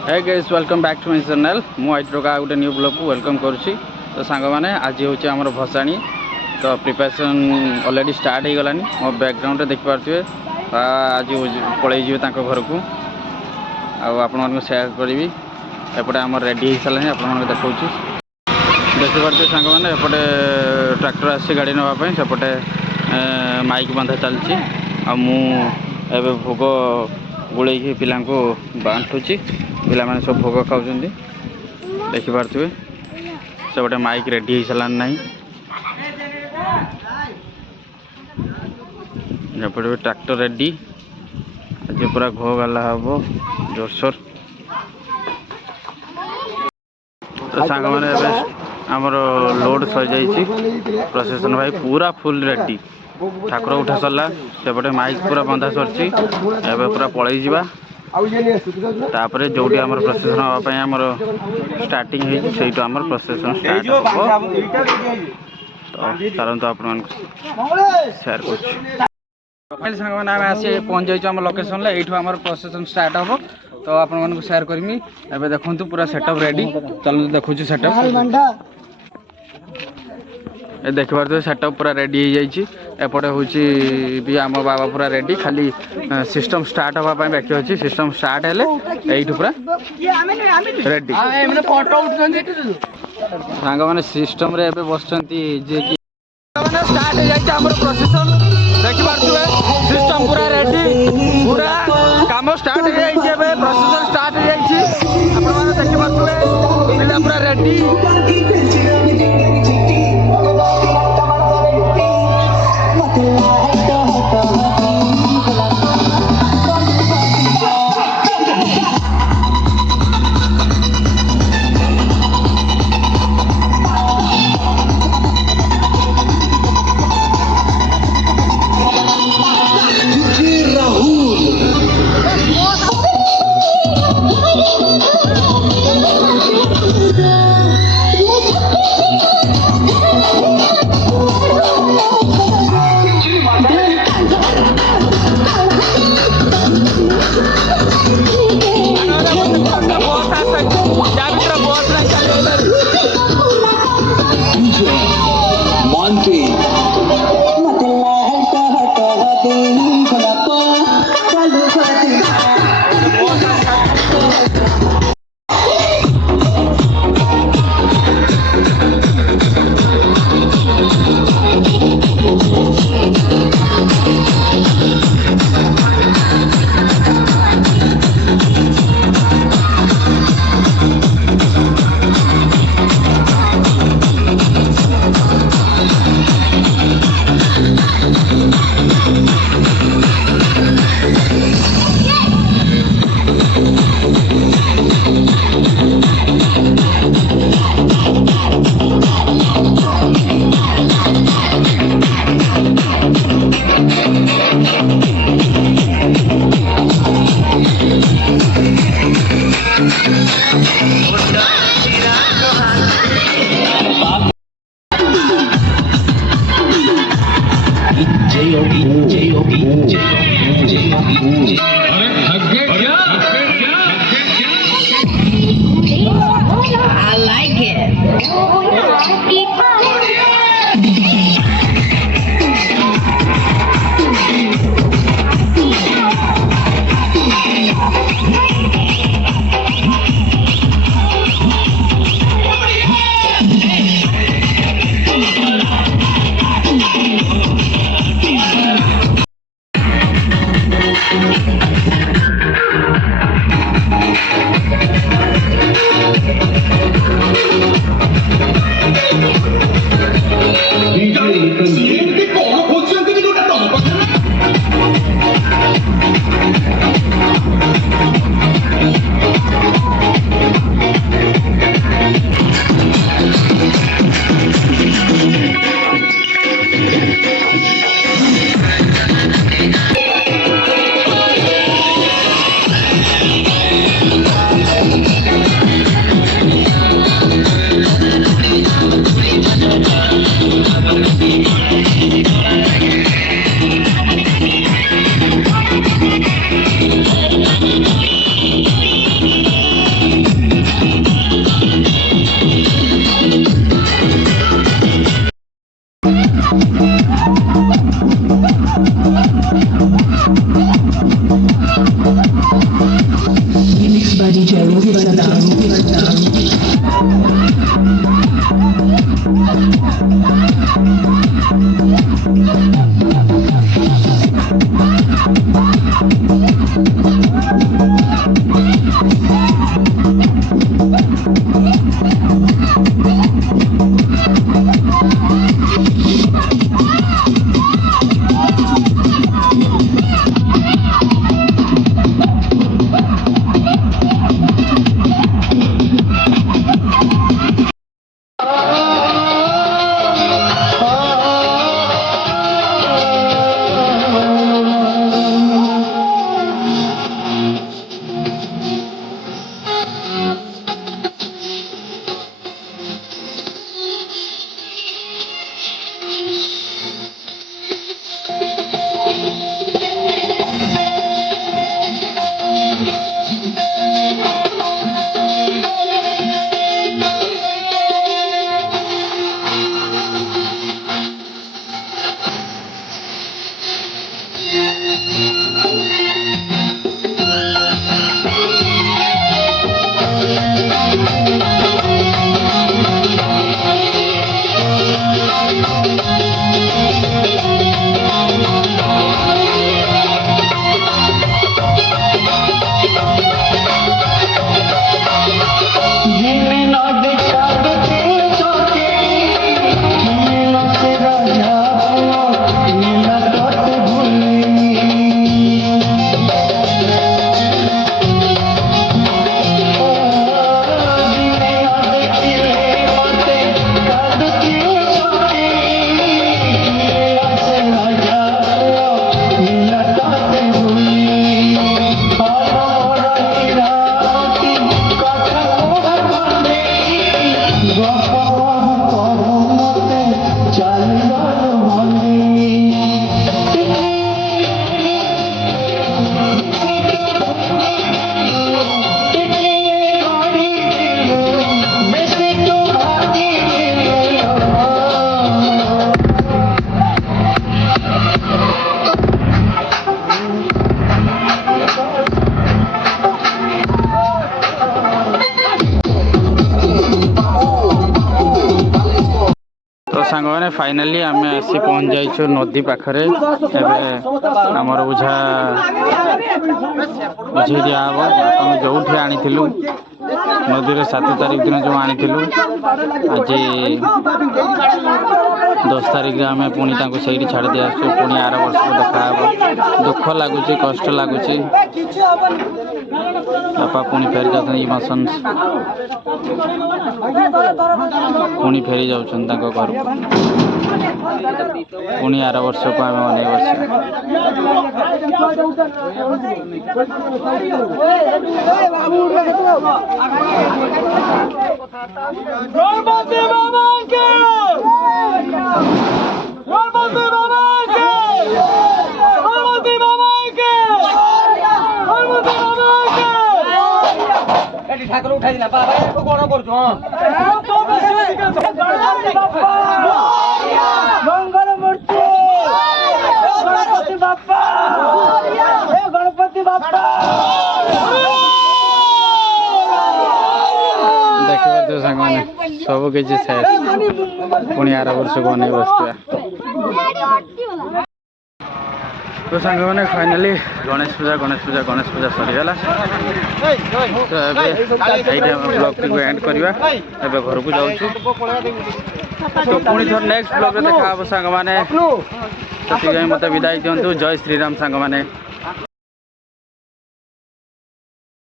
Hey guys welcome back to my channel मु आइट्रोका गोटे न्यू ब्लॉग को वेलकम करुच्ची। तो सांग मैंने आज हूँ आम भसाणी तो प्रिपरेशन ऑलरेडी स्टार्ट हो गलानी मो बैकग्राउंड देखिपे आज पलैजी घर को आपको सेयार करी एपटे आम रेडी हो सारे आप देखा देखिपे सांग मैंने एपटे ट्रैक्टर आसी गाड़ी नापी सेपटे माइक बंधा चलती आबे भोग गुड़े पिला बांटुची पिला माने सब भोग खाऊँ देखिपे से गोटे माइक रेडी हो सारा ना एपटे ट्रैक्टर रेडी आज पूरा घो गला हम जोरसोर। तो सांग मैंने आमर लोड सरी प्रोसेसन भाई पूरा फुल रेडी ठाकुर उठा सरला सेपटे माइक पूरा बंधा सरची एबे पूरा पलैजी तापर जो प्रोसेसन हाँपाई आमर स्टार्टिंग से प्रोसेसन स्टार्ट हम तो सारंतु आप सेयार कर सांग मैंने आम आसी पहुँच जाइए आम लोकेशन यू आम प्रोसेसन स्टार्ट हम तो आपको सेयार करमी एबे देखु पूरा सेटअप रेडी चलो देखु सेटअप ये देख पारे सेटअप पूरा रेडी हो जाइए एपटे हूँ भी आम बाबा पूरा रेडी खाली सिस्टम स्टार्ट हाँपाई बाकी अच्छी सिस्टम स्टार्ट है यू पूरा रेडी सांग मैंने सिस्टम रे बस स्टार्ट हो प्रोसेसन देखिपे सिस्टम पूरा रेडी पूरा काम स्टार्ट हो जाए प्रोसेसन स्टार्ट हो जाए देखिपे पूरा रेडी DJ Ruby सांग मैंने फाइनाली आम आसी पहुँच जाइछु नदी पाखरे आमर बुझा बुझे दिहब आम जो आनी नदी 7 तारिख दिन जो आनी आज 10 तारिख आम पुणी से छाड़ दी आसु पुणी आर वर्ष को देखा दुख लगुच कष्ट लगुच बापा पुणी फेरी जाते इमोशन पुणी फेरी जाऊँ घर पुणी आर वर्ष को आम ठाकुर उठाई कौन कर मंगल मूर्ति गणपति बापा गणपति बापा देखिए सांग मैंने सब किसी शेष पुणी आर वर्ष को नहीं बसवा तो सांग मैंने फाइनाली गणेश पूजा सरीगला तो ये ब्लॉग टी एंड करवा घर को जाऊँ तो पुणी थर नेक्स्ट ब्लॉग देखा सांग मैंने मत विदाई दिंतु जय श्रीराम सांग मैंने।